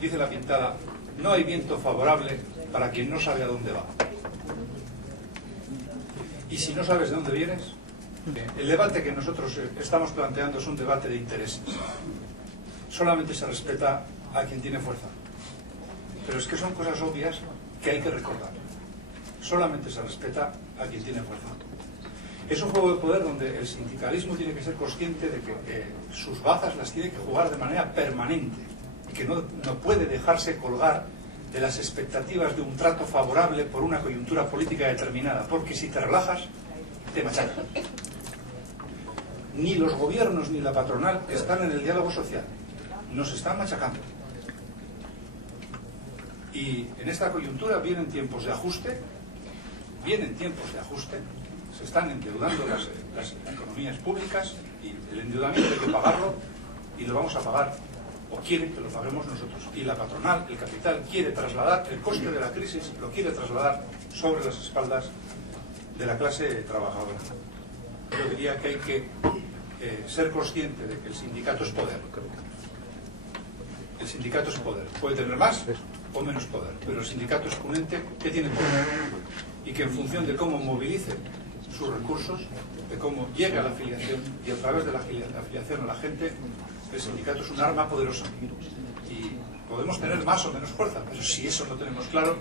dice la pintada, no hay viento favorable para quien no sabe a dónde va. Y si no sabes de dónde vienes, el debate que nosotros estamos planteando es un debate de intereses. Solamente se respeta a quien tiene fuerza. Pero es que son cosas obvias que hay que recordar. Solamente se respeta a quien tiene fuerza. Es un juego de poder donde el sindicalismo tiene que ser consciente de que sus bazas las tiene que jugar de manera permanente y que no puede dejarse colgar de las expectativas de un trato favorable por una coyuntura política determinada, porque si te relajas, te machacan. Ni los gobiernos ni la patronal están en el diálogo social, nos están machacando. Y en esta coyuntura vienen tiempos de ajuste, se están endeudando las economías públicas y el endeudamiento hay que pagarlo y lo vamos a pagar, o quieren que lo paguemos nosotros. Y la patronal, el capital, quiere trasladar el coste de la crisis, lo quiere trasladar sobre las espaldas de la clase trabajadora. Yo diría que hay que ser consciente de que el sindicato es poder. El sindicato es poder. Puede tener más o menos poder, pero el sindicato es un ente que tiene poder y que en función de cómo movilice sus recursos, de cómo llegue a la afiliación y a través de la afiliación a la gente, el sindicato es un arma poderosa y podemos tener más o menos fuerza, pero si eso no tenemos claro,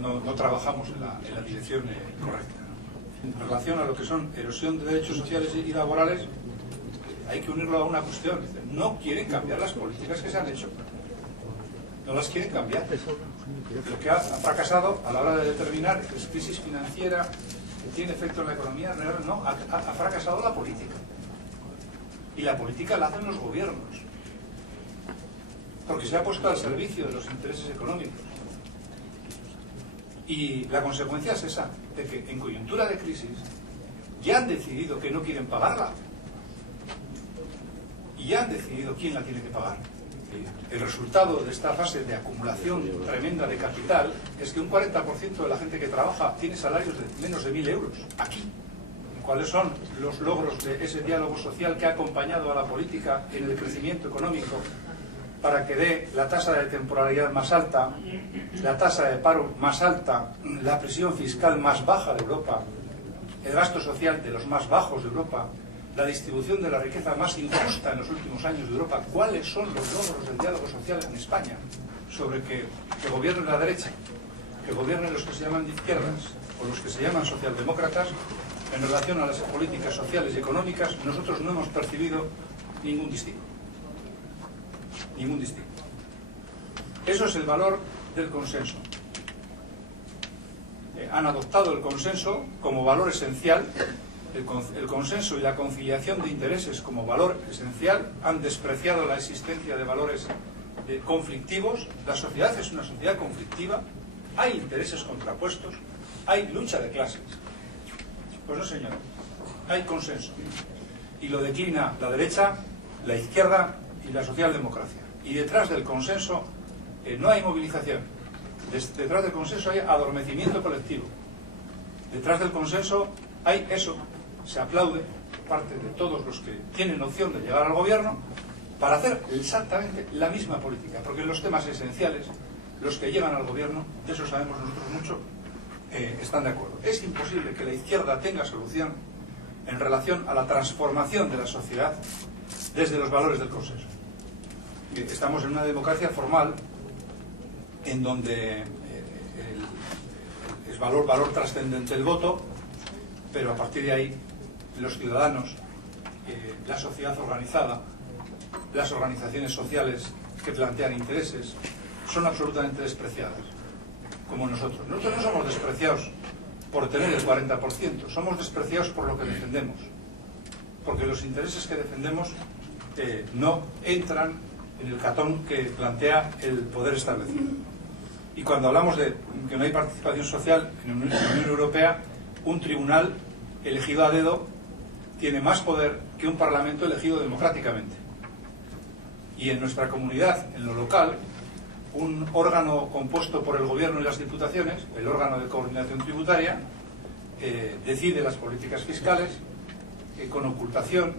no trabajamos en la dirección correcta. En relación a lo que son erosión de derechos sociales y laborales, hay que unirlo a una cuestión. No quieren cambiar las políticas que se han hecho. No las quieren cambiar. Lo que ha fracasado a la hora de determinar que es crisis financiera, que tiene efecto en la economía, no, ha fracasado la política. Y la política la hacen los gobiernos. Porque se ha puesto al servicio de los intereses económicos. Y la consecuencia es esa, de que en coyuntura de crisis ya han decidido que no quieren pagarla. Y ya han decidido quién la tiene que pagar. El resultado de esta fase de acumulación tremenda de capital es que un 40% de la gente que trabaja tiene salarios de menos de 1.000 euros. Aquí. ¿Cuáles son los logros de ese diálogo social que ha acompañado a la política en el crecimiento económico para que dé la tasa de temporalidad más alta, la tasa de paro más alta, la presión fiscal más baja de Europa, el gasto social de los más bajos de Europa, la distribución de la riqueza más injusta en los últimos años de Europa? ¿Cuáles son los logros del diálogo social en España? Sobre que gobierne la derecha, que gobiernen los que se llaman de izquierdas o los que se llaman socialdemócratas, en relación a las políticas sociales y económicas, nosotros no hemos percibido ningún distingo. Ningún distingo. Eso es el valor del consenso. Han adoptado el consenso como valor esencial. El consenso y la conciliación de intereses como valor esencial, han despreciado la existencia de valores conflictivos. La sociedad es una sociedad conflictiva, hay intereses contrapuestos, hay lucha de clases. Pues no, señor, hay consenso. Y lo declina la derecha, la izquierda y la socialdemocracia. Y detrás del consenso no hay movilización. Detrás del consenso hay adormecimiento colectivo. Detrás del consenso hay eso. Se aplaude por parte de todos los que tienen opción de llegar al gobierno para hacer exactamente la misma política, porque en los temas esenciales, los que llegan al gobierno, de eso sabemos nosotros mucho, están de acuerdo. Es imposible que la izquierda tenga solución en relación a la transformación de la sociedad desde los valores del consenso. Estamos en una democracia formal en donde es valor trascendente el voto, pero a partir de ahí los ciudadanos, la sociedad organizada, las organizaciones sociales que plantean intereses, son absolutamente despreciadas, como nosotros. Nosotros no somos despreciados por tener el 40%, somos despreciados por lo que defendemos, porque los intereses que defendemos no entran en el catón que plantea el poder establecido. Y cuando hablamos de que no hay participación social en la Unión Europea, un tribunal elegido a dedo tiene más poder que un parlamento elegido democráticamente. Y en nuestra comunidad, en lo local, un órgano compuesto por el gobierno y las diputaciones, el órgano de coordinación tributaria, decide las políticas fiscales con ocultación,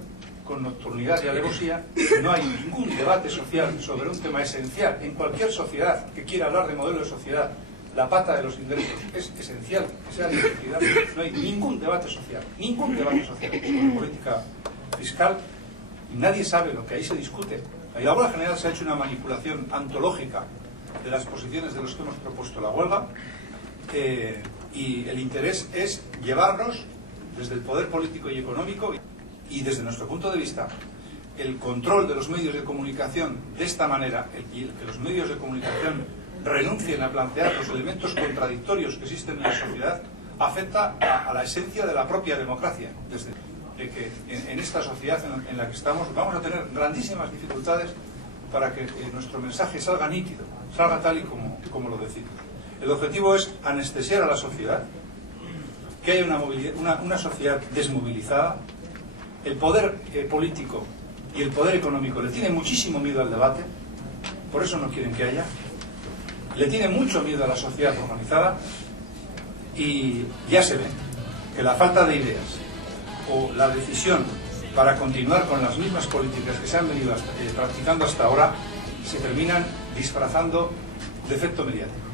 con nocturnidad y alevosía, no hay ningún debate social sobre un tema esencial. En cualquier sociedad que quiera hablar de modelo de sociedad, la pata de los ingresos es esencial, que sea de identidad. No hay ningún debate social sobre política fiscal, y nadie sabe lo que ahí se discute. La Huelga General se ha hecho una manipulación antológica de las posiciones de los que hemos propuesto la huelga, y el interés es llevarnos desde el poder político y económico, y desde nuestro punto de vista el control de los medios de comunicación de esta manera, y el que los medios de comunicación renuncien a plantear los elementos contradictorios que existen en la sociedad, afecta a la esencia de la propia democracia. Desde que en esta sociedad en la que estamos vamos a tener grandísimas dificultades para que nuestro mensaje salga nítido, salga tal y como lo decimos. El objetivo es anestesiar a la sociedad, que haya una sociedad desmovilizada. El poder político y el poder económico le tienen muchísimo miedo al debate, por eso no quieren que haya. Le tiene mucho miedo a la sociedad organizada, y ya se ve que la falta de ideas o la decisión para continuar con las mismas políticas que se han venido practicando hasta ahora se terminan disfrazando de efecto mediático.